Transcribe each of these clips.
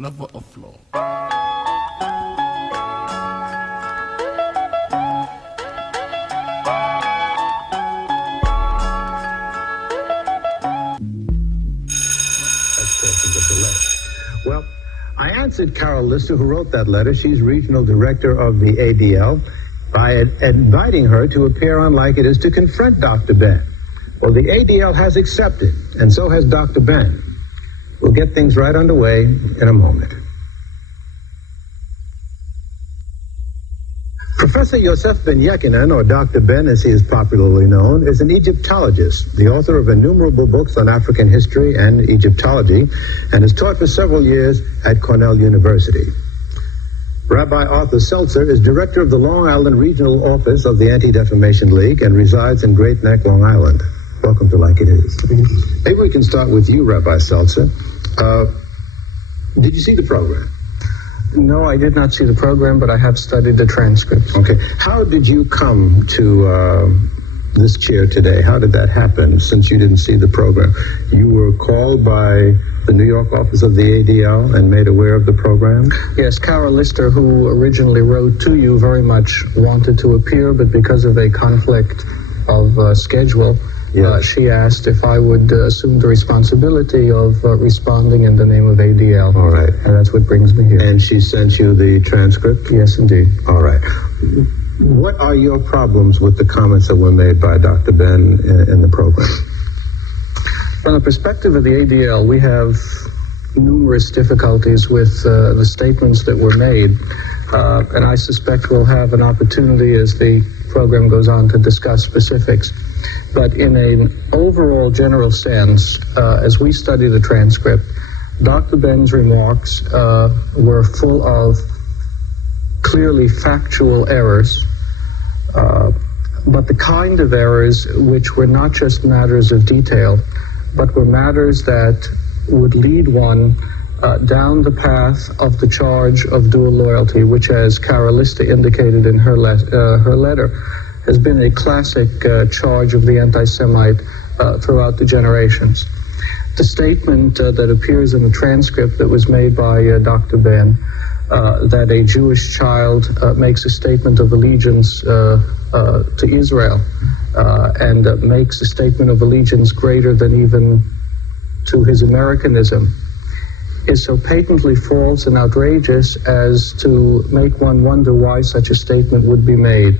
lover of law. Well, I answered Carol Lister, who wrote that letter. She's regional director of the ADL, by inviting her to appear on Like It Is to confront Dr. Ben. Well, the ADL has accepted, and so has Dr. Ben. We'll get things right underway in a moment. Professor Yosef Ben Yekinen, or Dr. Ben as he is popularly known, is an Egyptologist, the author of innumerable books on African history and Egyptology, and has taught for several years at Cornell University. Rabbi Arthur Seltzer is director of the Long Island Regional Office of the Anti-Defamation League and resides in Great Neck, Long Island. Welcome to Like It Is. Maybe we can start with you, Rabbi Seltzer. Did you see the program? No, I did not see the program, but I have studied the transcripts. Okay. How did you come to this chair today? How did that happen, since you didn't see the program? You were called by the New York office of the ADL and made aware of the program? Yes, Carol Lister, who originally wrote to you, very much wanted to appear, but because of a conflict of schedule, yes. She asked if I would assume the responsibility of responding in the name of ADL. All right. And that's what brings me here. And she sent you the transcript? Yes, indeed. All right. What are your problems with the comments that were made by Dr. Ben in the program? From the perspective of the ADL, we have numerous difficulties with the statements that were made. And I suspect we'll have an opportunity as the program goes on to discuss specifics. But in an overall general sense, as we study the transcript, Dr. Ben's remarks were full of clearly factual errors, but the kind of errors which were not just matters of detail, but were matters that would lead one down the path of the charge of dual loyalty, which, as Carol Lister indicated in her letter, has been a classic charge of the anti-Semite throughout the generations. The statement that appears in the transcript that was made by Dr. Ben, that a Jewish child makes a statement of allegiance to Israel and makes a statement of allegiance greater than even to his Americanism, is so patently false and outrageous as to make one wonder why such a statement would be made.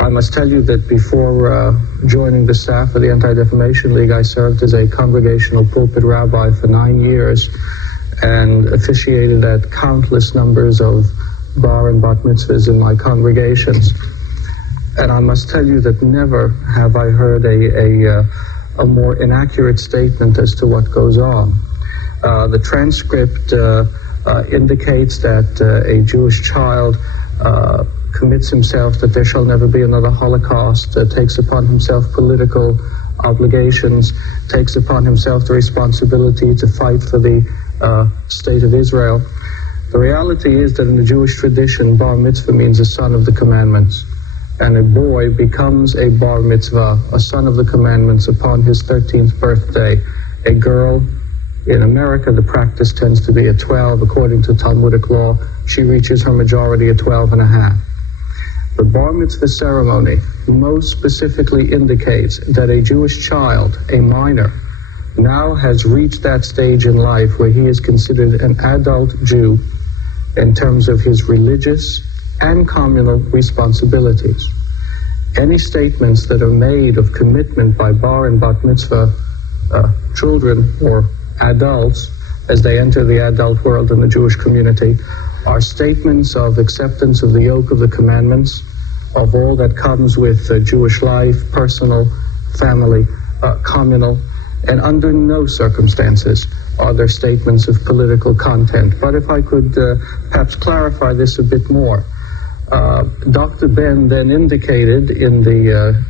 I must tell you that before joining the staff of the Anti-Defamation League, I served as a congregational pulpit rabbi for 9 years and officiated at countless numbers of bar and bat mitzvahs in my congregations. And I must tell you that never have I heard a more inaccurate statement as to what goes on. The transcript indicates that a Jewish child commits himself that there shall never be another Holocaust, takes upon himself political obligations, takes upon himself the responsibility to fight for the state of Israel. The reality is that in the Jewish tradition, bar mitzvah means a son of the commandments, and a boy becomes a bar mitzvah, a son of the commandments, upon his 13th birthday. A girl, in America, the practice tends to be at 12. According to Talmudic law, she reaches her majority at 12 and a half. The bar mitzvah ceremony most specifically indicates that a Jewish child, a minor, now has reached that stage in life where he is considered an adult Jew in terms of his religious and communal responsibilities. Any statements that are made of commitment by bar and bat mitzvah children or adults as they enter the adult world in the Jewish community are statements of acceptance of the yoke of the commandments, of all that comes with Jewish life, personal, family, communal, and under no circumstances are there statements of political content. But if I could perhaps clarify this a bit more, Dr. Ben then indicated in the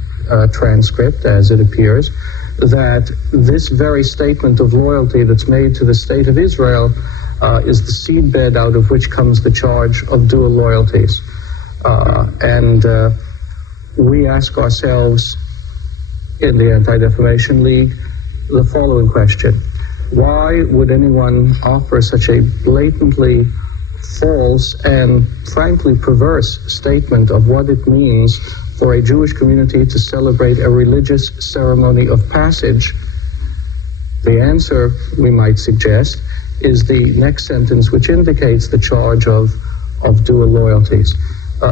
transcript, as it appears, that this very statement of loyalty that's made to the state of Israel is the seedbed out of which comes the charge of dual loyalties. And we ask ourselves in the Anti-Defamation League the following question. Why would anyone offer such a blatantly false and frankly perverse statement of what it means for a Jewish community to celebrate a religious ceremony of passage? The answer, we might suggest, is the next sentence, which indicates the charge of dual loyalties.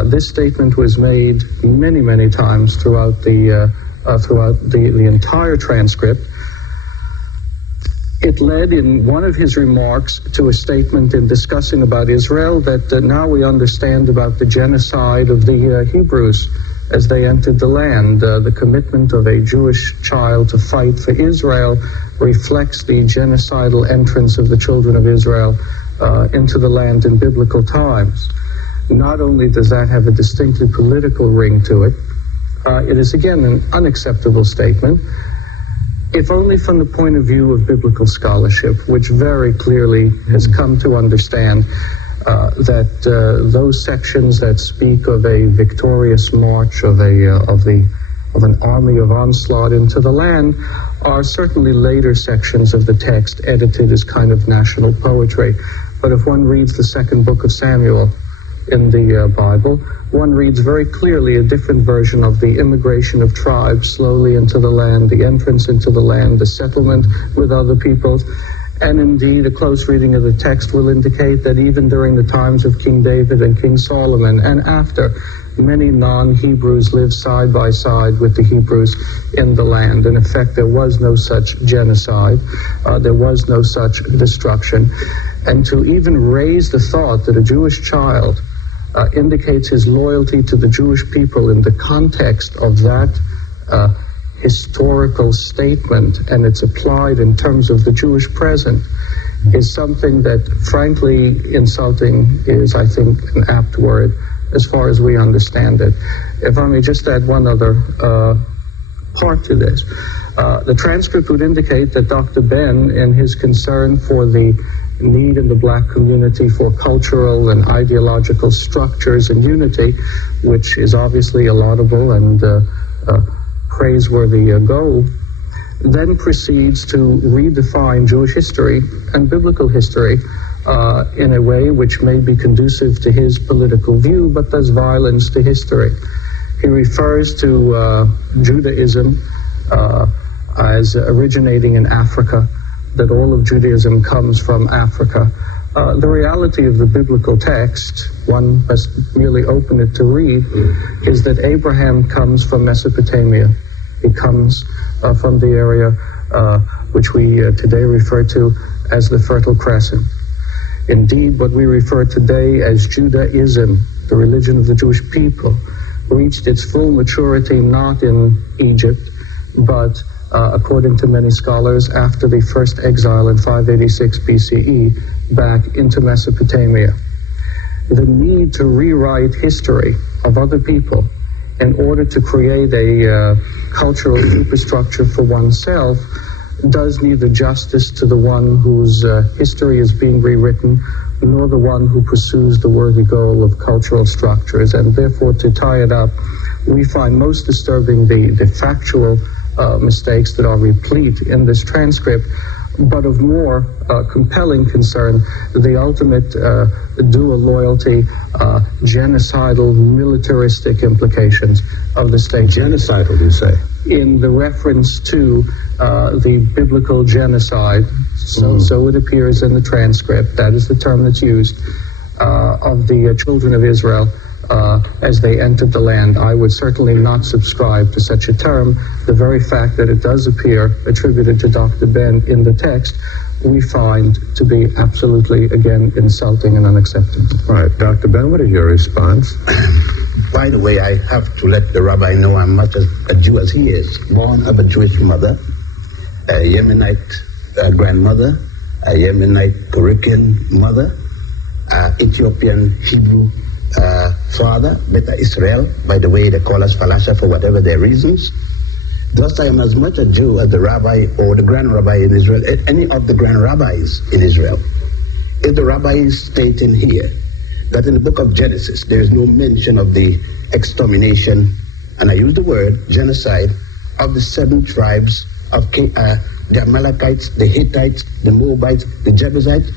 This statement was made many, many times throughout the entire transcript. It led in one of his remarks to a statement in discussing about Israel that now we understand about the genocide of the Hebrews as they entered the land. The commitment of a Jewish child to fight for Israel reflects the genocidal entrance of the children of Israel into the land in biblical times. Not only does that have a distinctly political ring to it, it is again an unacceptable statement, if only from the point of view of biblical scholarship, which very clearly has come to understand that those sections that speak of a victorious march of an army of onslaught into the land are certainly later sections of the text edited as kind of national poetry. But if one reads the second book of Samuel in the Bible, one reads very clearly a different version of the immigration of tribes slowly into the land, the entrance into the land, the settlement with other peoples. And indeed, a close reading of the text will indicate that even during the times of King David and King Solomon and after, many non-Hebrews lived side by side with the Hebrews in the land. In effect, there was no such genocide. There was no such destruction. And to even raise the thought that a Jewish child indicates his loyalty to the Jewish people in the context of that historical statement, and it's applied in terms of the Jewish present, is something that, frankly, insulting is, I think, an apt word as far as we understand it. If I may just add one other part to this. The transcript would indicate that Dr. Ben, in his concern for the need in the black community for cultural and ideological structures and unity, which is obviously a laudable and praiseworthy goal, then proceeds to redefine Jewish history and biblical history in a way which may be conducive to his political view, but does violence to history. He refers to Judaism as originating in Africa, that all of Judaism comes from Africa. The reality of the biblical text, one must merely open it to read, is that Abraham comes from Mesopotamia. He comes from the area which we today refer to as the Fertile Crescent. Indeed, what we refer today as Judaism, the religion of the Jewish people, reached its full maturity not in Egypt, but according to many scholars, after the first exile in 586 BCE back into Mesopotamia. The need to rewrite history of other people in order to create a cultural superstructure for oneself does neither justice to the one whose history is being rewritten, nor the one who pursues the worthy goal of cultural structures. And therefore, to tie it up, we find most disturbing the factual mistakes that are replete in this transcript, but of more compelling concern, the ultimate dual loyalty, genocidal, militaristic implications of the state. Genocidal, you say? In the reference to the biblical genocide, so it appears in the transcript, that is the term that's used, of the children of Israel as they entered the land. I would certainly not subscribe to such a term. The very fact that it does appear attributed to Dr. Ben in the text, we find to be absolutely, again, insulting and unacceptable. All right, Dr. Ben, what is your response? By the way, I have to let the rabbi know I'm not a Jew as he is. Born of a Jewish mother, a Yemenite grandmother, a Yemenite Puerto mother, Ethiopian Hebrew father, Beta Israel. By the way, they call us Falasha for whatever their reasons. Thus, I am as much a Jew as the rabbi or the grand rabbi in Israel, any of the grand rabbis in Israel. If the rabbi is stating here that in the book of Genesis, there is no mention of the extermination, and I use the word genocide, of the 7 tribes of the Amalekites, the Hittites, the Moabites, the Jebusites.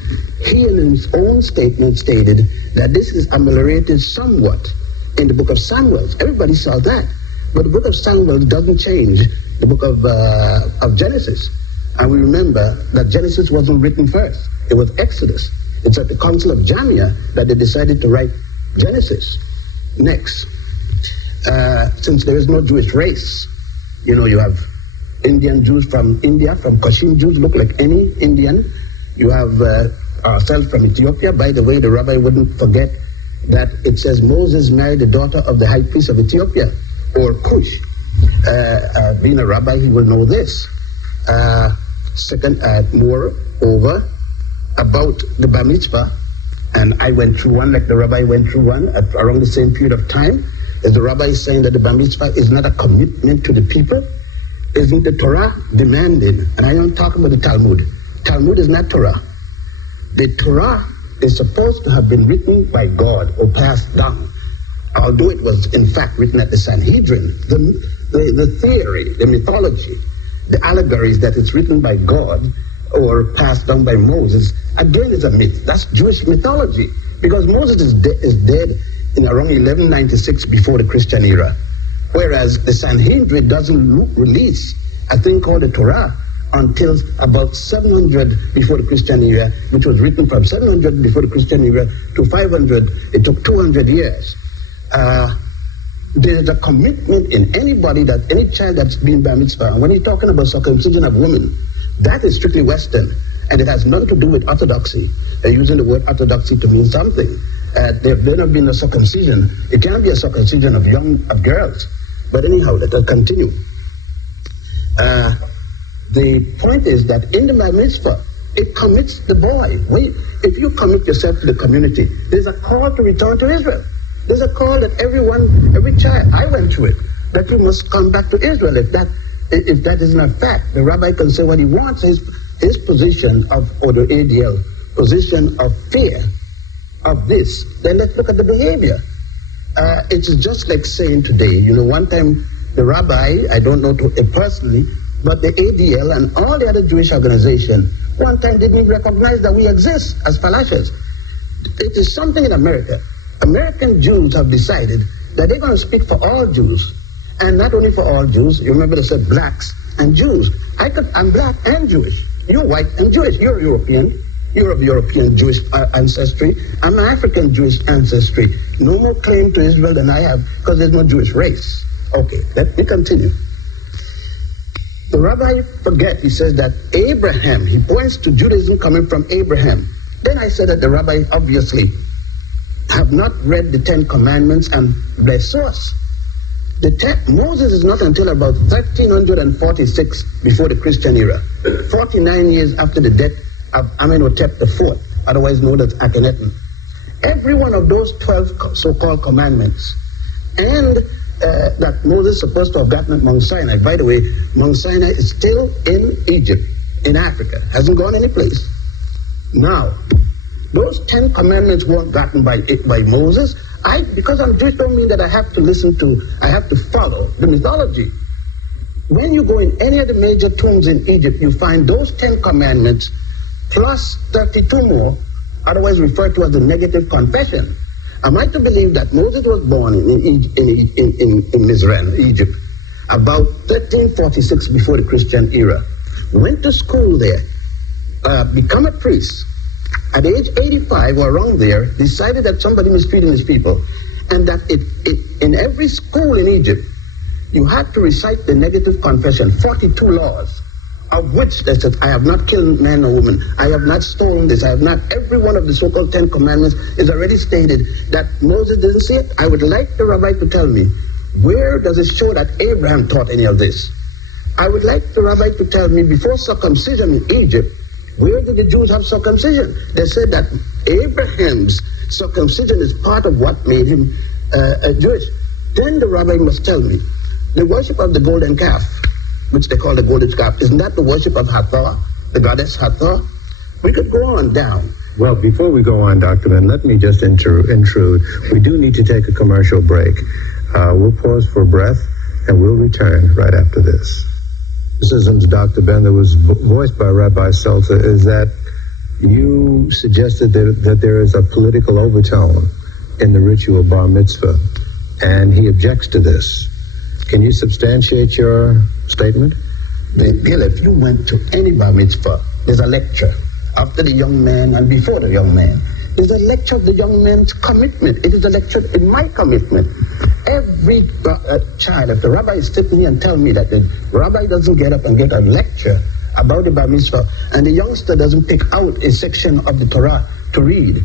He in his own statement stated that this is ameliorated somewhat in the book of Samuel. Everybody saw that. But the book of Samuel doesn't change the book of Genesis. And we remember that Genesis wasn't written first. It was Exodus. It's at the Council of Jamia that they decided to write Genesis. Next, since there is no Jewish race, you know, you have Indian Jews from India, from Kashim Jews, look like any Indian. You have ourselves from Ethiopia. By the way, the rabbi wouldn't forget that it says Moses married the daughter of the high priest of Ethiopia, or Cush. Being a rabbi, he will know this. Second, moreover, about the bar mitzvah, and I went through one like the rabbi went through one at around the same period of time, is the rabbi saying that the bar mitzvah is not a commitment to the people. Isn't the Torah demanding? And I don't talk about the Talmud. Talmud is not Torah. The Torah is supposed to have been written by God or passed down, although it was in fact written at the Sanhedrin. The theory, the mythology, the allegories that it's written by God or passed down by Moses, again is a myth. That's Jewish mythology, because Moses is dead in around 1196 before the Christian era, whereas the Sanhedrin doesn't release a thing called the Torah until about 700 before the Christian era, which was written from 700 before the Christian era to 500. It took 200 years. There's a commitment in anybody, that any child that's been bar mitzvah, and when you're talking about circumcision of women, that is strictly Western, and it has nothing to do with orthodoxy. They're using the word orthodoxy to mean something. There's never been a circumcision. It can't be a circumcision of girls. But anyhow, let us continue. The point is that in the bar mitzvah, it commits the boy. If you commit yourself to the community, there's a call to return to Israel. There's a call that every child, I went through it, that you must come back to Israel. If that isn't a fact, the rabbi can say what he wants. His position or the ADL position of fear of this. Then let's look at the behavior. It's just like saying today, you know, one time the rabbi, I don't know personally, but the ADL and all the other Jewish organizations one time didn't even recognize that we exist as falashas. It is something in America. American Jews have decided that they're going to speak for all Jews. And not only for all Jews, you remember they said blacks and Jews. I'm black and Jewish. You're white and Jewish. You're European. You're of European Jewish ancestry. I'm African Jewish ancestry. No more claim to Israel than I have, because there's no Jewish race. Okay, let me continue. The rabbi forget, he says that Abraham, he points to Judaism coming from Abraham. Then I said that the rabbi obviously have not read the 10 Commandments and their source. Moses is not until about 1346 before the Christian era, 49 years after the death of Amenhotep IV, otherwise known as Akhenaten. Every one of those 12 so-called commandments, and that Moses is supposed to have gotten at Mount Sinai. By the way, Mount Sinai is still in Egypt, in Africa, hasn't gone any place. Now, those 10 commandments weren't gotten by Moses. Because I'm Jewish, don't mean that I have to follow the mythology. When you go in any of the major tombs in Egypt, you find those 10 commandments plus 32 more, otherwise referred to as the negative confession. Am I to believe that Moses was born in Mizraim, Egypt, about 1346 before the Christian era, went to school there, become a priest, at age 85 or around there, decided that somebody mistreated his people, and that in every school in Egypt, you had to recite the negative confession, 42 laws, of which they said, I have not killed man or woman, I have not stolen this, I have not, every one of the so-called 10 commandments is already stated. That Moses didn't see it. I would like the rabbi to tell me, where does it show that Abraham taught any of this? I would like the rabbi to tell me, before circumcision in Egypt, where did the Jews have circumcision? They said that Abraham's circumcision is part of what made him Jewish. Then the rabbi must tell me, the worship of the golden calf, which they call the golden calf, isn't that the worship of Hathor, the goddess Hathor? We could go on down. Well, before we go on, Dr. Ben, let me just intrude. We do need to take a commercial break. We'll pause for breath, and we'll return right after this. criticisms, Dr. Ben, that was voiced by Rabbi Seltzer is that you suggested that there is a political overtone in the ritual bar mitzvah, and he objects to this. Can you substantiate your statement? Bill, if you went to any bar mitzvah, there's a lecture after the young man and before the young man. There's a lecture of the young man's commitment. It is a lecture in my commitment. Every child, if the rabbi is sitting here and tell me that the rabbi doesn't get up and get a lecture about the bar mitzvah, and the youngster doesn't pick out a section of the Torah to read,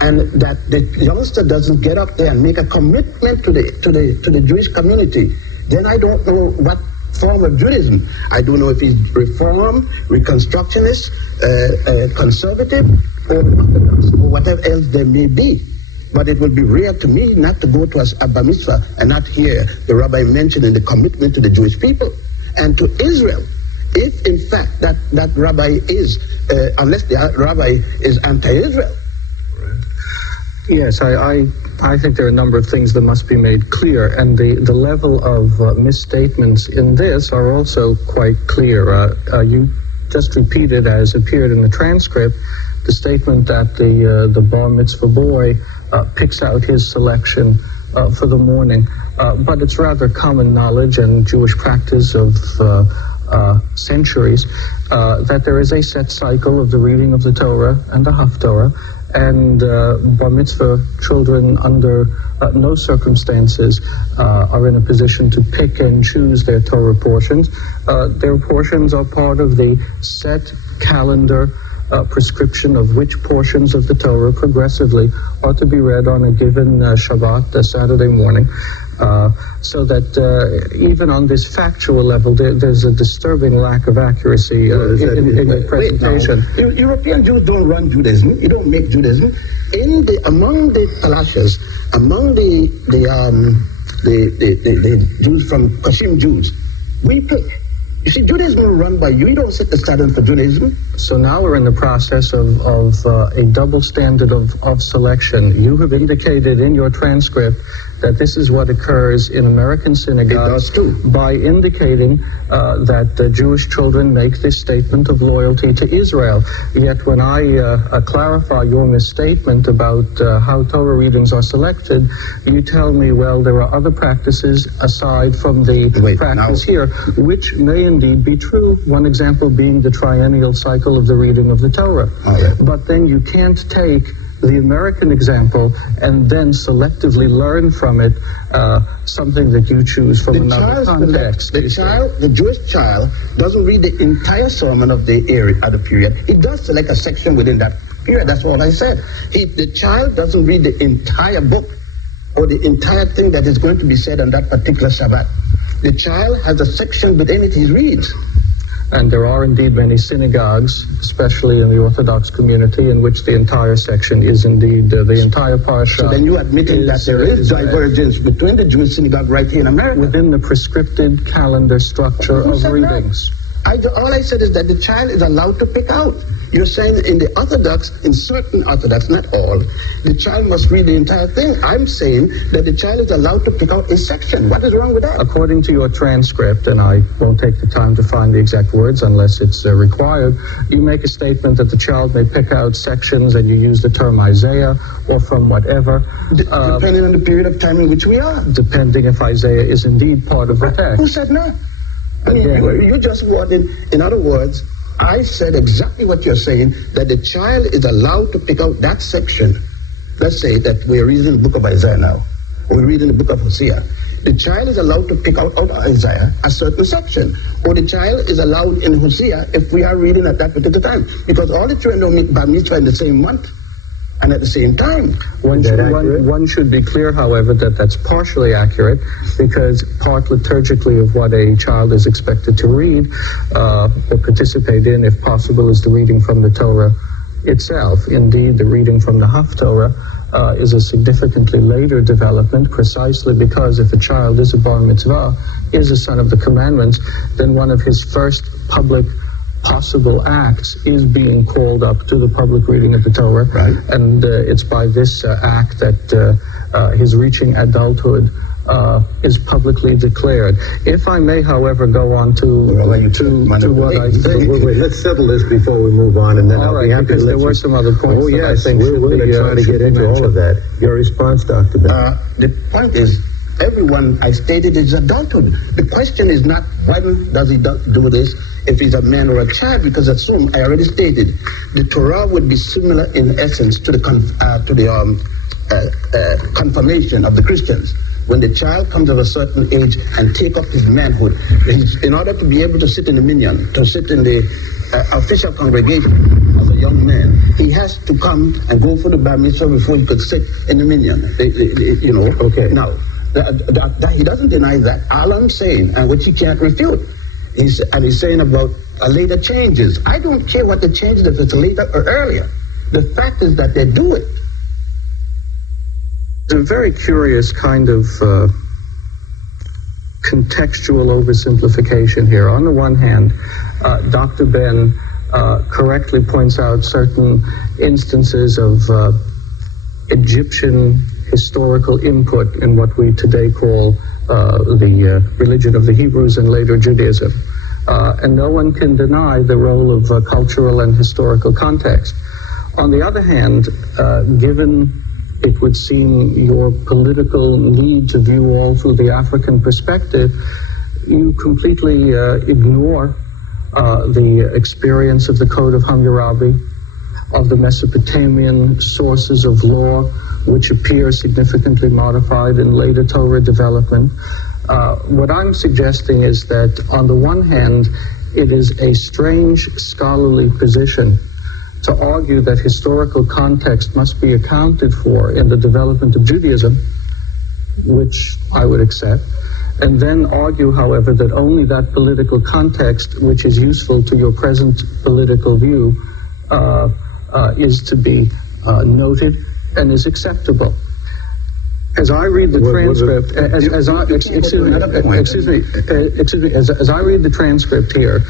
and that the youngster doesn't get up there and make a commitment to the Jewish community, then I don't know what form of Judaism. I don't know if he's Reform, Reconstructionist, conservative, or whatever else there may be. But it will be rare to me not to go to a bar mitzvah and not hear the rabbi mentioning the commitment to the Jewish people and to Israel. If in fact that rabbi is, unless the rabbi is anti-Israel. Yes, I think there are a number of things that must be made clear, and the level of misstatements in this are also quite clear. You just repeated, as appeared in the transcript, the statement that the bar mitzvah boy picks out his selection for the morning. But it's rather common knowledge and Jewish practice of centuries that there is a set cycle of the reading of the Torah and the Haftorah, and bar mitzvah children under no circumstances are in a position to pick and choose their Torah portions. Their portions are part of the set calendar prescription of which portions of the Torah progressively are to be read on a given Shabbat, Saturday morning. So that even on this factual level, there's a disturbing lack of accuracy in the presentation. European Jews don't run Judaism. You don't make Judaism. Among the Palashas, among the Jews from Kashim Jews, we pick. You see, Judaism will run by you. You don't set the standard for Judaism. So now we're in the process of a double standard of selection. You have indicated in your transcript that this is what occurs in American synagogues by indicating that Jewish children make this statement of loyalty to Israel. Yet when I clarify your misstatement about how Torah readings are selected, you tell me, well, there are other practices aside from the practice here, which may indeed be true. One example being the triennial cycle of the reading of the Torah. But then you can't take the American example and then selectively learn from it something that you choose from another context. The Jewish child doesn't read the entire sermon of the period. He does select a section within that period. That's all I said. The child doesn't read the entire book or the entire thing that is going to be said on that particular Shabbat. The child has a section within it he reads. And there are indeed many synagogues, especially in the Orthodox community, in which the entire section is indeed the entire parsha. So then you admitting that there is divergence between the Jewish synagogue right here in America? Within the prescripted calendar structure of readings. All I said is that the child is allowed to pick out. You're saying in the Orthodox, in certain Orthodox, not all, the child must read the entire thing. I'm saying that the child is allowed to pick out a section. What is wrong with that? According to your transcript, and I won't take the time to find the exact words unless it's required, you make a statement that the child may pick out sections, and you use the term Isaiah or from whatever. Depending on the period of time in which we are. Depending if Isaiah is indeed part of the text. Who said no? I mean, you just wanted, in other words, I said exactly what you're saying, that the child is allowed to pick out that section. Let's say that we're reading the book of Isaiah now, or we're reading the book of Hosea. The child is allowed to pick out of Isaiah a certain section, or the child is allowed in Hosea if we are reading at that particular time, because all the children don't make bar mitzvah in the same month and at the same time. One should be clear, however, that that's partially accurate, because part liturgically of what a child is expected to read or participate in, if possible, is the reading from the Torah itself. Indeed, the reading from the Haftorah is a significantly later development, precisely because if a child is a bar mitzvah, is a son of the commandments, then one of his first public possible acts is being called up to the public reading of the Torah. Right. And it's by this act that his reaching adulthood is publicly declared. If I may, however, go on to what I think. Wait, let's settle this before we move on, and then All right, because there were some other points. Oh yes, that I think we're going to try to get into all of that. Your response, Dr. Ben. The point is, everyone I stated is adulthood. The question is not when does he do this, if he's a man or a child, because I already stated, the Torah would be similar in essence to the confirmation of the Christians. When the child comes of a certain age and take up his manhood, in order to be able to sit in the minyan, to sit in the official congregation as a young man, he has to come and go for the bar mitzvah before he could sit in the minyan. Okay. Now, that he doesn't deny that. All I'm saying, and which he can't refute, he's saying about later changes. I don't care what the changes, if it's later or earlier. The fact is that they do it. It's a very curious kind of contextual oversimplification here. On the one hand, Dr. Ben correctly points out certain instances of Egyptian historical input in what we today call the religion of the Hebrews and later Judaism. And no one can deny the role of cultural and historical context. On the other hand, given it would seem your political need to view all through the African perspective, you completely ignore the experience of the Code of Hammurabi, of the Mesopotamian sources of law, which appear significantly modified in later Torah development. What I'm suggesting is that, on the one hand, it is a strange scholarly position to argue that historical context must be accounted for in the development of Judaism, which I would accept, and then argue, however, that only that political context which is useful to your present political view is to be noted and is acceptable. As I read the transcript, as I read the transcript here,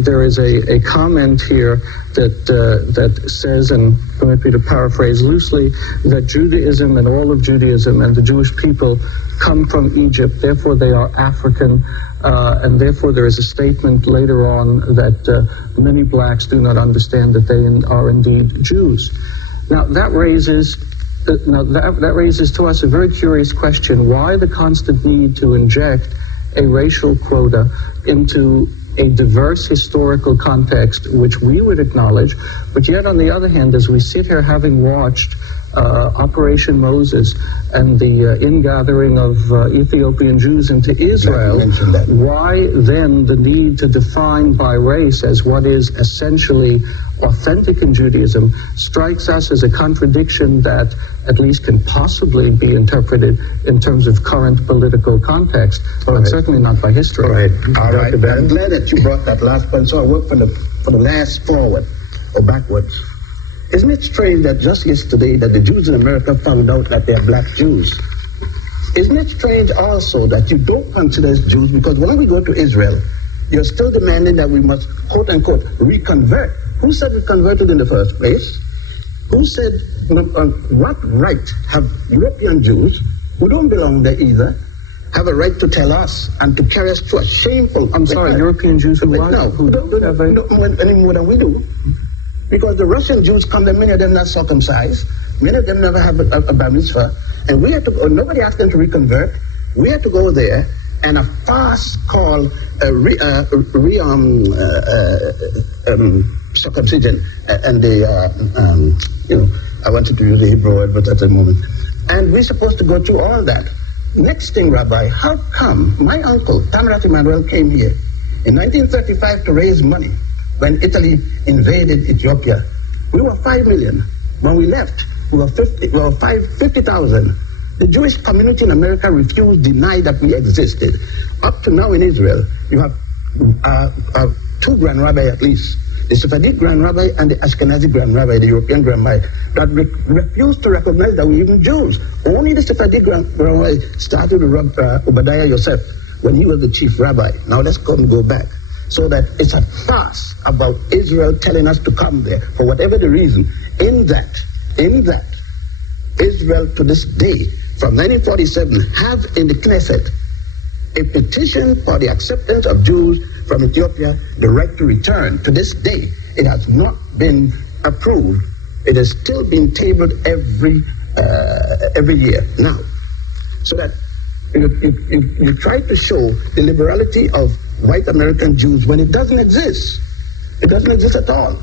there is a comment here that says, and permit me to paraphrase loosely, that Judaism and all of Judaism and the Jewish people come from Egypt, therefore they are African, and therefore there is a statement later on that many blacks do not understand that they are indeed Jews. Now that raises to us a very curious question: why the constant need to inject a racial quota into a diverse historical context, which we would acknowledge, but yet on the other hand, as we sit here having watched Operation Moses and the ingathering of Ethiopian Jews into Israel, why then the need to define by race as what is essentially authentic in Judaism strikes us as a contradiction that at least can possibly be interpreted in terms of current political context, but certainly not by history. All right. I'm glad that you brought that last point, so I work from the last forward or backwards. Isn't it strange that just yesterday that the Jews in America found out that they're black Jews? Isn't it strange also that you don't consider us Jews, because when we go to Israel, you're still demanding that we must, quote unquote, reconvert. Who said we converted in the first place? Who said, what right have European Jews, who don't belong there either, have a right to tell us and to carry us to a shameful... I'm sorry, European Jews who what? No, who don't any more than we do. Because the Russian Jews come there, many of them not circumcised, many of them never have a bar mitzvah, and we had to go, nobody asked them to reconvert. We had to go there, and a fast called circumcision, and I wanted to use the Hebrew word, but at the moment. And we're supposed to go through all that. Next thing, Rabbi, how come my uncle, Tamrat Emanuel, came here in 1935 to raise money when Italy invaded Ethiopia? We were 5 million. When we left, we were 50,000. The Jewish community in America refused, denied that we existed. Up to now in Israel, you have 2 grand rabbis at least, the Sephardic grand rabbi and the Ashkenazi grand rabbi, the European grand rabbi, that refused to recognize that we're even Jews. Only the Sephardic grand rabbi started with Obadiah Yosef when he was the chief rabbi. Now let's go back. So that it's a farce about Israel telling us to come there for whatever the reason. In that, Israel to this day from 1947 have in the Knesset a petition for the acceptance of Jews from Ethiopia, the right to return. To this day, it has not been approved. It has still been tabled every year now. So that you try to show the liberality of white American Jews when it doesn't exist. It doesn't exist at all.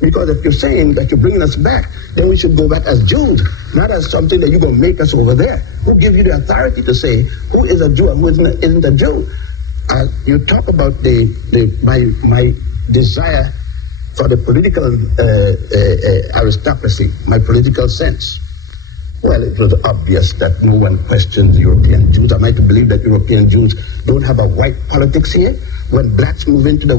Because if you're saying that you're bringing us back, then we should go back as Jews, not as something that you're going to make us over there. Who gives you the authority to say who is a Jew and who isn't a Jew? You talk about my desire for the political aristocracy, my political sense. Well, it was obvious that no one questioned European Jews. Am I to believe that European Jews don't have a white politics here? When blacks move into the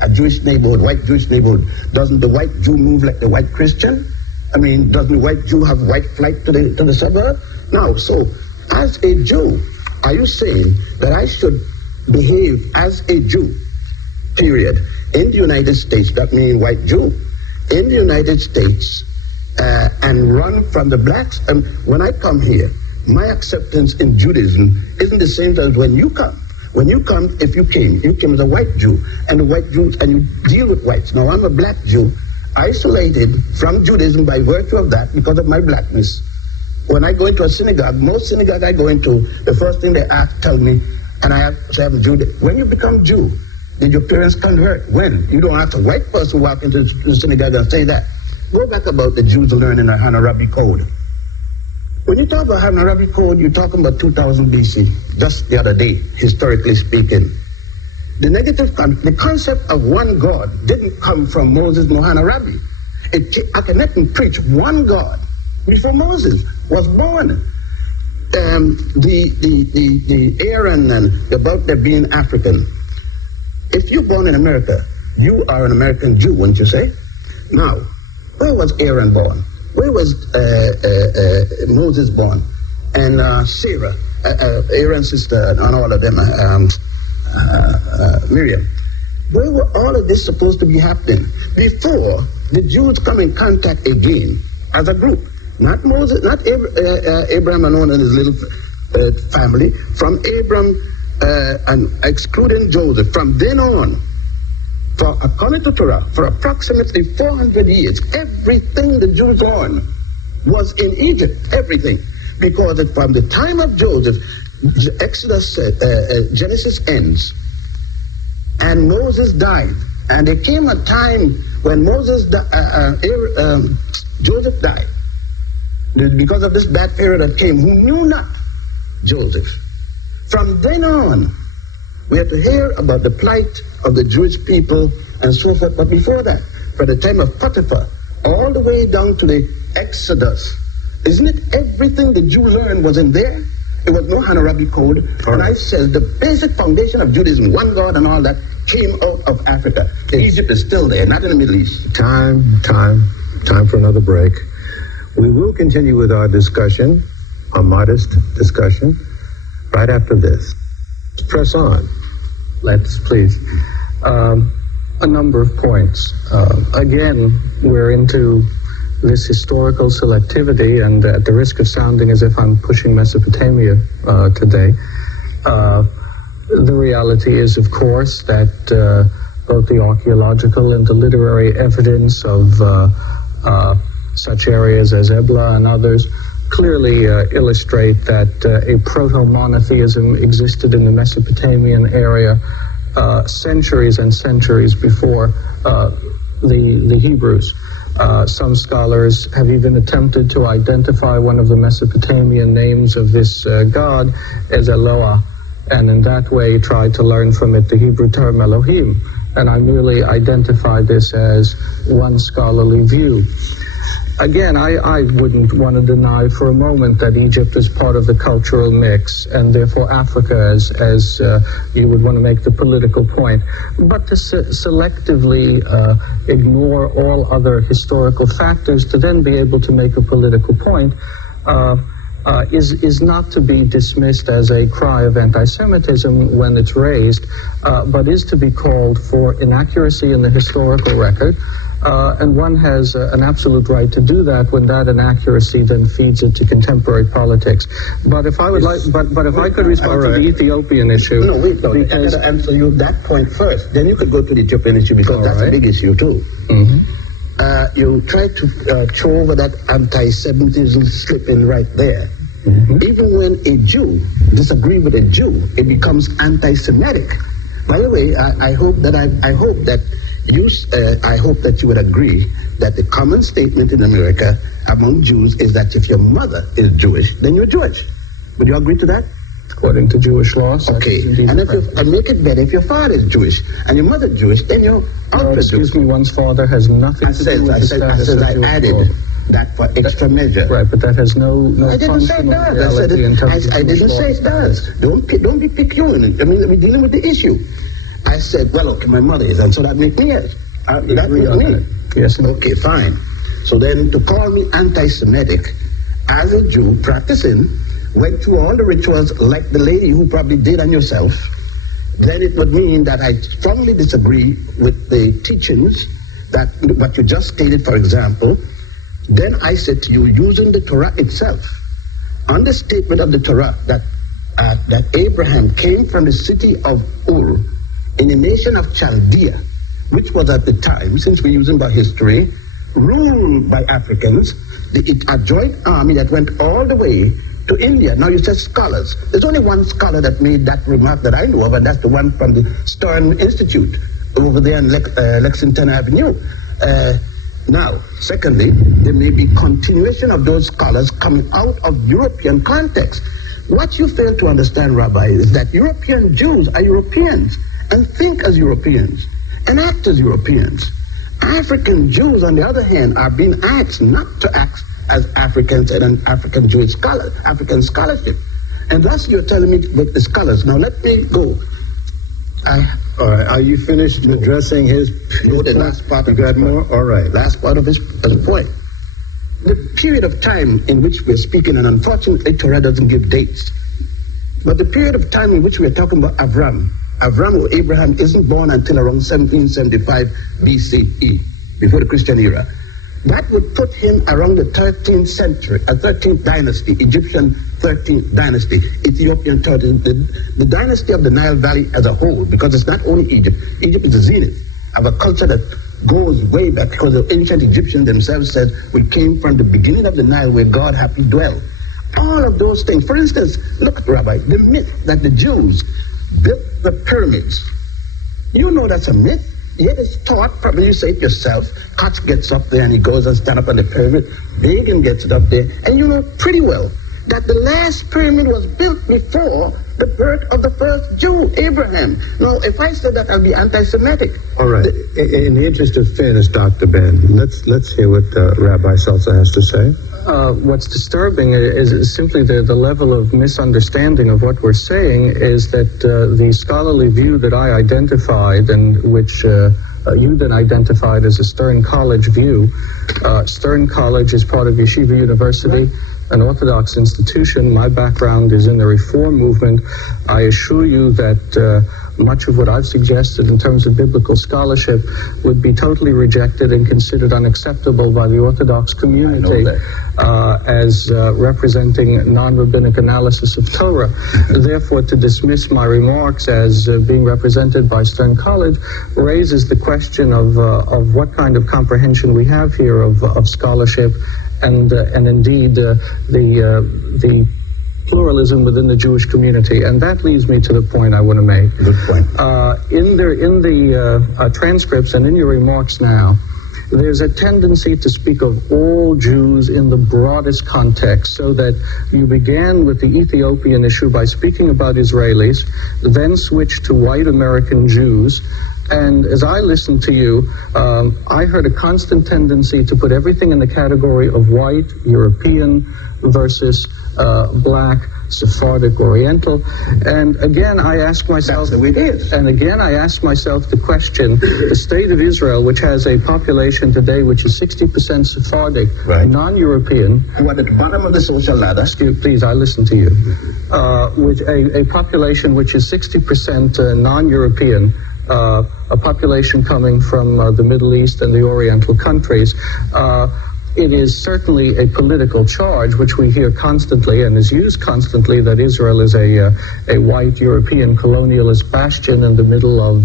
a Jewish neighborhood, white Jewish neighborhood, doesn't the white Jew move like the white Christian? I mean, doesn't the white Jew have white flight to the suburb? Now, so as a Jew, are you saying that I should behave as a Jew, period, in the United States, that means white Jew, in the United States, and run from the blacks? When I come here, my acceptance in Judaism isn't the same as when you come. When you come, if you came as a white Jew, and the white Jews, and you deal with whites. Now, I'm a black Jew, isolated from Judaism by virtue of that, because of my blackness. When I go into a synagogue, most synagogue I go into, the first thing they tell me, and I have to say I'm Jew. When you become Jew, did your parents convert? When? You don't have a white person walk into the synagogue and say that. Go back about the Jews learning the Hammurabi Code. When you talk about Hammurabi Code, you're talking about 2000 BC, just the other day, historically speaking. The concept of one God didn't come from Moses nor Hammurabi. Akhenaten preached one God before Moses was born. The Aaron and about their being African. If you're born in America, you are an American Jew, wouldn't you say? Now, where was Aaron born? Where was Moses born? And Sarah, Aaron's sister, and all of them, Miriam. Where were all of this supposed to be happening? Before the Jews come in contact again as a group. Not Moses, not Abraham alone and his little family. From Abraham and excluding Joseph. From then on, according to Torah, for approximately 400 years, everything the Jews learned was in Egypt, everything. Because from the time of Joseph, Genesis ends, and Moses died. And there came a time when Joseph died. Because of this bad Pharaoh that came, who knew not Joseph. From then on, we have to hear about the plight of the Jewish people and so forth. But before that, from the time of Potiphar, all the way down to the Exodus, isn't it everything the Jew learned was in there? There was no Hammurabi Code. And I said the basic foundation of Judaism, one God and all that, came out of Africa. Egypt is still there, not in the Middle East. Time for another break. We will continue with our discussion, a modest discussion, right after this. Let's press on. Let's, please. A number of points. Again, we're into this historical selectivity, and at the risk of sounding as if I'm pushing Mesopotamia today, the reality is, of course, that both the archaeological and the literary evidence of such areas as Ebla and others clearly illustrate that a proto-monotheism existed in the Mesopotamian area centuries and centuries before the Hebrews. Some scholars have even attempted to identify one of the Mesopotamian names of this god as Eloah, and in that way tried to learn from it the Hebrew term Elohim. And I merely identify this as one scholarly view. Again, I wouldn't want to deny for a moment that Egypt is part of the cultural mix, and therefore Africa, as you would want to make the political point. But to selectively ignore all other historical factors to then be able to make a political point is not to be dismissed as a cry of anti-Semitism when it's raised, but is to be called for inaccuracy in the historical record, And one has an absolute right to do that when that inaccuracy then feeds into contemporary politics. But if I would but if I could respond to the Ethiopian issue, no, wait, no, I got to answer you that point first. Then you could go to the Ethiopian issue because that's a big issue too. You try to throw over that anti-Semitism slipping right there. Even when a Jew disagrees with a Jew, it becomes anti-Semitic. By the way, I hope that you would agree that the common statement in America among Jews is that if your mother is Jewish, then you're Jewish. Would you agree to that? According to Jewish law, okay. And make it better, if your father is Jewish and your mother is Jewish, then you're ultra Jewish. Excuse me, oone's father has nothing to do with the status of Jewish law. I added that for extra measure. Right, but that has no functional reality in terms of I didn't say it does. Don't be peculiar. I mean, we're dealing with the issue. I said, well, okay, my mother is, and so that makes me yes. That makes me. Yes. Okay, fine. So then to call me anti-Semitic as a Jew practicing, went through all the rituals like the lady who probably did on yourself, then it would mean that I strongly disagree with the teachings that what you just stated, for example. Then I said to you, using the Torah itself, on the statement of the Torah that Abraham came from the city of Ur in the nation of Chaldea, which was at the time, since we're using by history, ruled by Africans, a joint army that went all the way to India. Now you said scholars. There's only one scholar that made that remark that I know of, and that's the one from the Stern Institute over there on Lexington Avenue. Now, secondly, there may be continuation of those scholars coming out of European context. What you fail to understand, Rabbi, is that European Jews are Europeans and think as Europeans and act as Europeans. African Jews, on the other hand, are being asked not to act as Africans and an African Jewish scholar, African scholarship. And thus you're telling me with the scholars. Now let me go. All right, are you finished addressing his no, the last part of his point? All right. Last part of his point. The period of time in which we're speaking, and unfortunately Torah doesn't give dates, but the period of time in which we're talking about Avram or Abraham isn't born until around 1775 BCE, before the Christian era. That would put him around the 13th century, 13th dynasty, Egyptian 13th dynasty, Ethiopian 13th, the dynasty of the Nile Valley as a whole, because it's not only Egypt. Egypt is the zenith of a culture that goes way back, because the ancient Egyptians themselves said we came from the beginning of the Nile where God happy dwell. All of those things. For instance, look, Rabbi, the myth that the Jews built the pyramids. You know that's a myth. Yet it's taught, probably you say it yourself, Koch gets up there and he goes and stands up on the pyramid, Dagan gets it up there, and you know pretty well that the last pyramid was built before the birth of the first Jew, Abraham. Now, if I said that, I'll be anti-Semitic. All right. In the interest of fairness, Dr. Ben, let's hear what Rabbi Seltzer has to say. What's disturbing is simply the level of misunderstanding of what we're saying is that the scholarly view that I identified and which you then identified as a Stern College view. Stern College is part of Yeshiva University, an Orthodox institution. My background is in the Reform movement. I assure you that much of what I've suggested in terms of biblical scholarship would be totally rejected and considered unacceptable by the Orthodox community as representing non-rabbinic analysis of Torah. Therefore, to dismiss my remarks as being represented by Stern College raises the question of what kind of comprehension we have here of scholarship and indeed the pluralism within the Jewish community. And that leads me to the point I want to make. Good point. In the transcripts and in your remarks now, there's a tendency to speak of all Jews in the broadest context, so that you began with the Ethiopian issue by speaking about Israelis, then switched to white American Jews. And as I listened to you, I heard a constant tendency to put everything in the category of white, European versus black, Sephardic, Oriental. And again, I ask myself, that's the way it is. And again, I ask myself the question, the state of Israel, which has a population today which is 60% Sephardic, right, non-European. Who are at the bottom of the social ladder. Please, I listen to you. With a population which is 60% non-European, a population coming from the Middle East and the Oriental countries. It is certainly a political charge, which we hear constantly and is used constantly, that Israel is a white European colonialist bastion in the middle of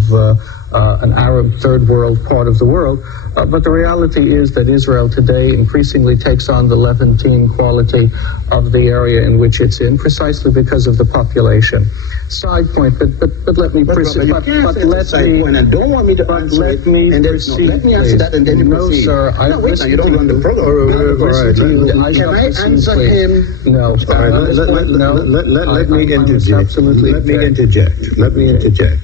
an Arab third world part of the world. But the reality is that Israel today increasingly takes on the Levantine quality of the area in which it's in, precisely because of the population. Side point, but let me proceed. But let me. And don't want me to answer let it. me And proceed. Let me answer that, and then you no, proceed. sir. No, wait, now you don't run the program. Can I answer him? No. Let me interject. Let me interject.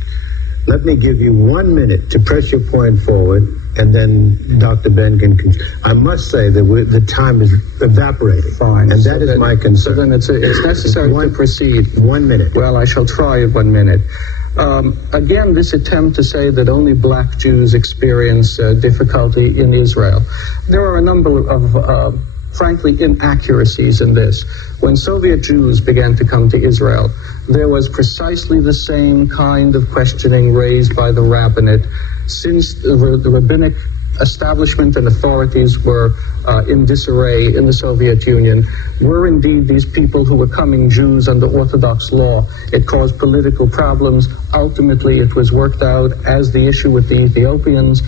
Let me give you 1 minute to press your point forward, and then Dr. Ben can. I must say that the time is evaporating. Fine. And that is my concern. So then it's necessary to proceed. 1 minute. Well, I shall try it 1 minute. Again, this attempt to say that only black Jews experience difficulty in Israel. There are a number of frankly, inaccuracies in this. When Soviet Jews began to come to Israel, there was precisely the same kind of questioning raised by the rabbinate. Since the rabbinic establishment and authorities were in disarray in the Soviet Union, were indeed these people who were coming Jews under Orthodox law. It caused political problems. Ultimately, it was worked out as the issue with the Ethiopians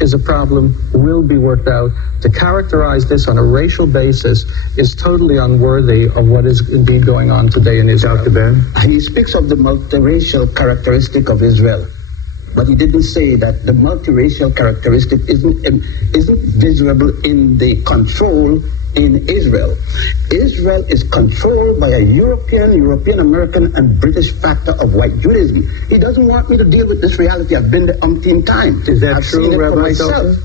is a problem, will be worked out. To characterize this on a racial basis is totally unworthy of what is indeed going on today in Israel. Dr. Ben? He speaks of the multiracial characteristic of Israel, but he didn't say that the multiracial characteristic isn't visible in the control in Israel. Israel is controlled by a European American, and British factor of white Judaism. He doesn't want me to deal with this reality. I've been there umpteen times. Is that I've true, seen it for Rabbi myself.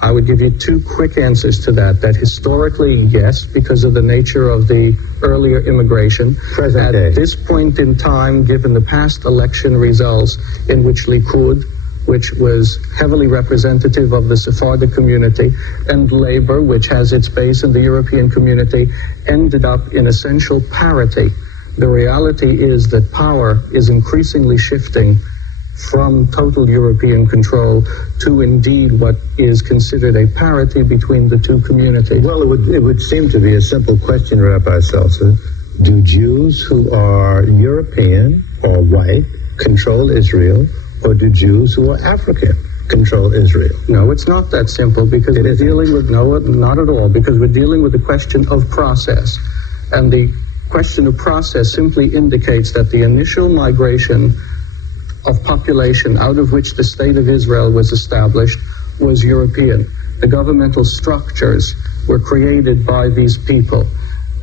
I would give you two quick answers to that. That historically, yes, because of the nature of the earlier immigration. Present At day. this point in time, given the past election results in which Likud, which was heavily representative of the Sephardic community, and Labour, which has its base in the European community, ended up in essential parity. The reality is that power is increasingly shifting from total European control to indeed what is considered a parity between the two communities. Well, it would seem to be a simple question, Rabbi Seltzer. Do Jews who are European or white control Israel, or do Jews who are African control Israel? No, it's not that simple, because we're dealing with, no, not at all, because we're dealing with the question of process. And the question of process simply indicates that the initial migration of population out of which the state of Israel was established was European. The governmental structures were created by these people.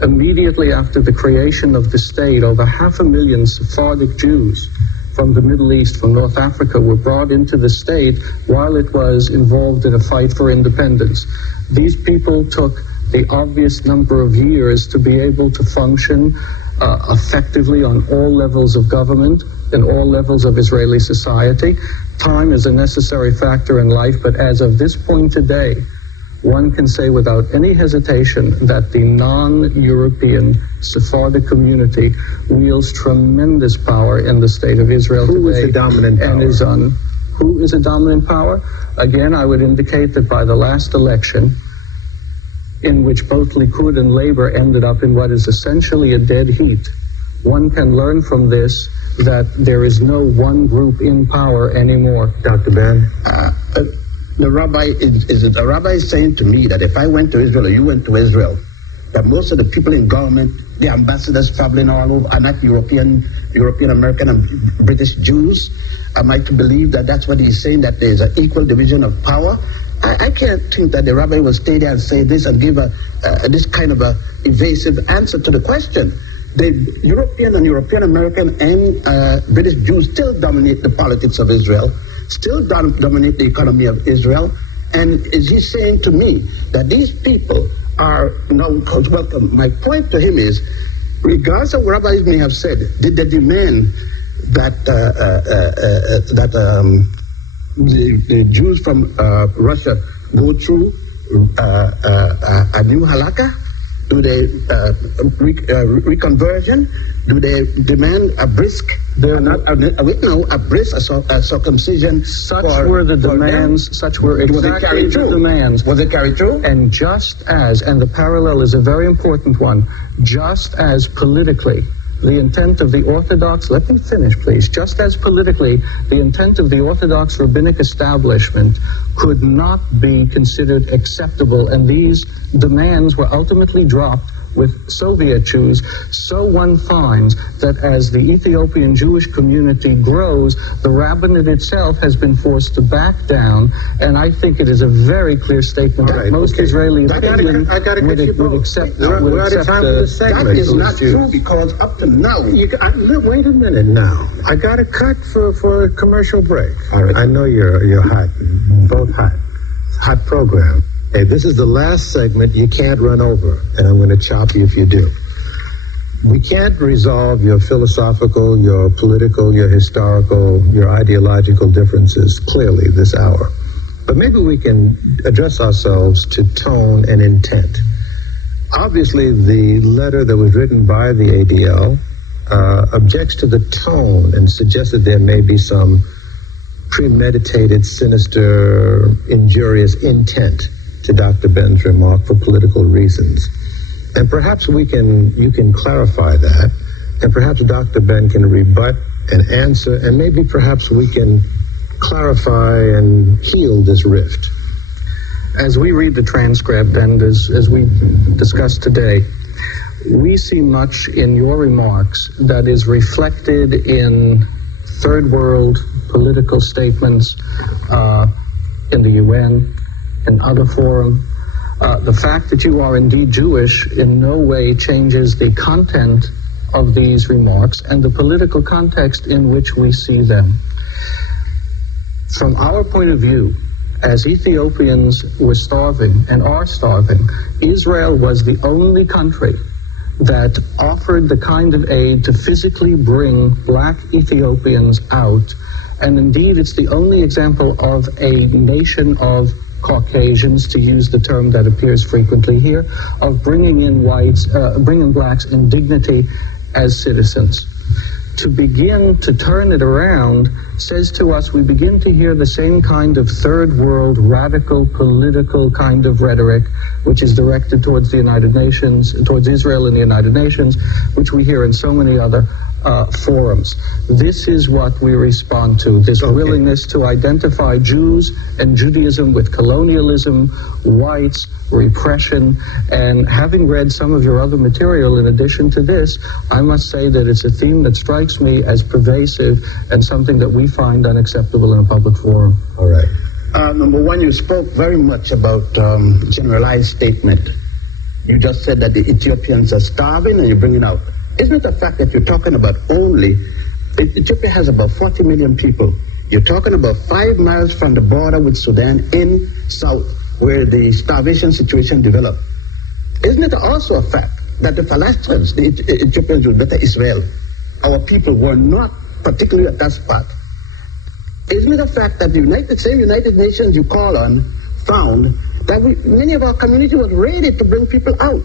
Immediately after the creation of the state, over 500,000 Sephardic Jews from the Middle East, from North Africa, were brought into the state while it was involved in a fight for independence. These people took the obvious number of years to be able to function effectively on all levels of government and all levels of Israeli society. Time is a necessary factor in life, but as of this point today, one can say without any hesitation that the non-European Sephardic community wields tremendous power in the state of Israel today. Who is the dominant power? And who is a dominant power? Again, I would indicate that by the last election, in which both Likud and Labour ended up in what is essentially a dead heat, one can learn from this that there is no one group in power anymore. Dr. Ben? The rabbi is saying to me that if I went to Israel or you went to Israel, that most of the people in government, the ambassadors traveling all over, are not European American and British Jews. Am I to believe that that's what he's saying, that there's an equal division of power? I can't think that the rabbi will stay there and say this and give this kind of a evasive answer to the question. The European and European American and British Jews still dominate the politics of Israel, still dominate the economy of Israel. And is he saying to me that these people are now welcome? My point to him is, regardless of what rabbis may have said, did they demand that the Jews from Russia go through a new halakha? Do they reconversion? Do they demand a brisk, circumcision? Such were the demands. Such were exactly the demands. Was it carried through? And just as, and the parallel is a very important one, just as politically the intent of the Orthodox, let me finish please, just as politically the intent of the Orthodox rabbinic establishment could not be considered acceptable, and these demands were ultimately dropped with Soviet Jews, so one finds that as the Ethiopian Jewish community grows, the rabbinate itself has been forced to back down, and I think it is a very clear statement that most Israeli opinion would accept. That is not true, because up to now... Wait a minute now. I got a cut for a commercial break. All right. I know you're hot, both hot. Hot program. Hey, this is the last segment you can't run over, and I'm going to chop you if you do. We can't resolve your philosophical, your political, your historical, your ideological differences clearly this hour. But maybe we can address ourselves to tone and intent. Obviously, the letter that was written by the ADL objects to the tone and suggests that there may be some premeditated, sinister, injurious intent to Dr. Ben's remark for political reasons. And perhaps you can clarify that, and perhaps Dr. Ben can rebut and answer, and maybe perhaps we can clarify and heal this rift. As we read the transcript and as we discussed today, we see much in your remarks that is reflected in third world political statements in the UN, in other forum. The fact that you are indeed Jewish in no way changes the content of these remarks and the political context in which we see them. From our point of view, as Ethiopians were starving and are starving, Israel was the only country that offered the kind of aid to physically bring black Ethiopians out. And indeed, it's the only example of a nation of Caucasians, to use the term that appears frequently here, of bringing in whites, bringing blacks in dignity as citizens. To begin to turn it around says to us, we begin to hear the same kind of third world, radical, political kind of rhetoric, which is directed towards the United Nations, towards Israel and the United Nations, which we hear in so many other forums. This is what we respond to, this willingness to identify Jews and Judaism with colonialism, whites, repression, and having read some of your other material in addition to this, I must say that it's a theme that strikes me as pervasive and something that we find unacceptable in a public forum. All right. Number one, you spoke very much about generalized statement. You just said that the Ethiopians are starving and you're bringing out. Isn't it a fact that you're talking about only, Ethiopia has about 40 million people. You're talking about 5 miles from the border with Sudan in south, where the starvation situation developed. Isn't it also a fact that the Palestinians, the Ethiopians would better Israel, our people were not particularly at that spot? Isn't it a fact that the same United Nations you call on found that many of our community was ready to bring people out?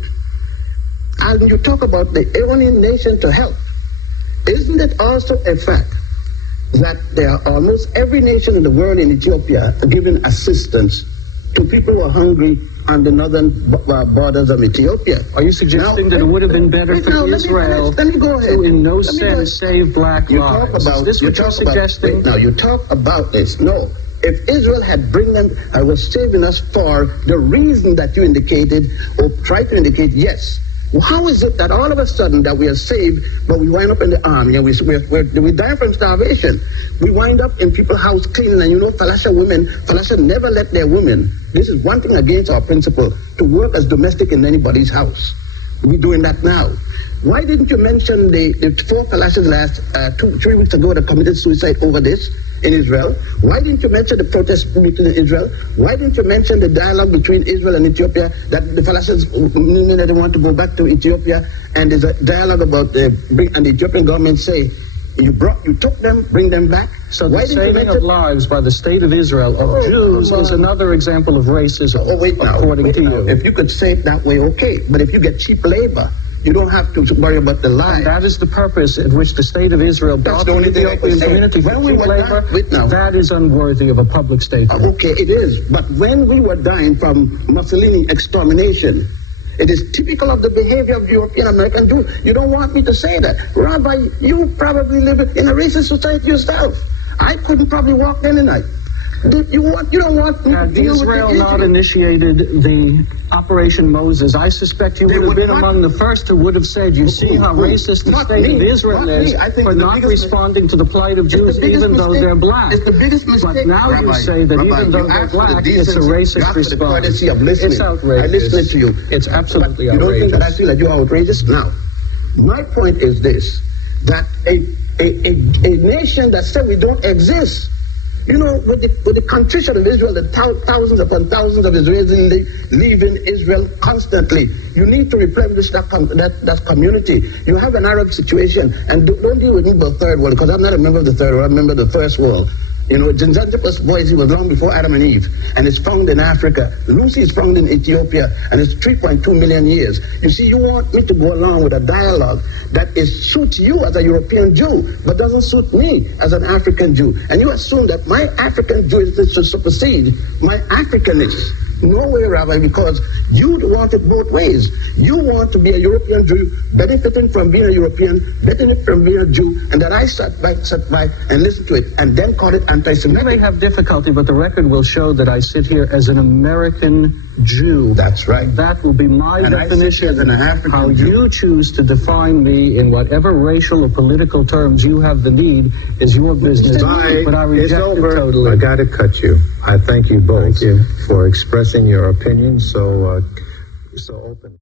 And you talk about the only nation to help. Isn't it also a fact that there are almost every nation in the world in Ethiopia giving assistance to people who are hungry on the northern borders of Ethiopia? Are you suggesting that it would have been better for Israel to in no sense save black lives? Is this what you're suggesting? Now, you talk about this. No. If Israel had was saving us for the reason that you indicated or tried to indicate, yes. Well, how is it that all of a sudden that we are saved, but we wind up in the army and we die from starvation? We wind up in people's house cleaning, and Falasha never let their women. This is one thing against our principle, to work as domestic in anybody's house. We're doing that now. Why didn't you mention the 4 Falashas last 3 weeks ago that committed suicide over this in Israel? Why didn't you mention the protest meeting in Israel? Why didn't you mention the dialogue between Israel and Ethiopia, that the Falashas they want to go back to Ethiopia, and there's a dialogue about and the Ethiopian government say, You took them, bring them back. So the saving of lives by the state of Israel of Jews is another example of racism, according to you. If you could say it that way, okay. But if you get cheap labor, you don't have to worry about the lives. And that is the purpose at which the state of Israel brought the Ethiopian community for cheap labor. That is unworthy of a public statement. Okay, it is. But when we were dying from Mussolini extermination, it is typical of the behavior of European American Jews. You don't want me to say that. Rabbi, you probably live in a racist society yourself. I couldn't probably walk any night. You don't want me to deal with Israel not initiated the Operation Moses, I suspect you would have been among the first who would have said, you see how racist the state of Israel is for not responding to the plight of Jews even though they're black. It's the biggest mistake. But now you say that even though they're black, it's a racist response. It's outrageous. I listen to you. It's absolutely outrageous. You don't think that I feel that you're outrageous? Now, my point is this, that a nation that said we don't exist, you know, with the contrition of Israel, the thousands upon thousands of Israelis leaving Israel constantly, you need to replenish that community. You have an Arab situation, and don't deal with me about the third world, because I'm not a member of the third world, I'm a member of the first world. You know, Janjanjapa's boys, he was long before Adam and Eve, and it's found in Africa. Lucy is found in Ethiopia, and it's 3.2 million years. You see, you want me to go along with a dialogue that suits you as a European Jew, but doesn't suit me as an African Jew. And you assume that my African Jewishness should supersede my Africanness. No way, Rabbi, because you want it both ways. You want to be a European Jew, benefiting from being a European, benefiting from being a Jew, and that I sat by and listened to it, and then call it anti-Semitic. You may have difficulty, but the record will show that I sit here as an American Jew. That's right. That will be my definition. As an African How Jew. you choose to define me in whatever racial or political terms you have the need is your business. But I reject it totally. I got to cut you. I thank you both for expressing your opinion so open.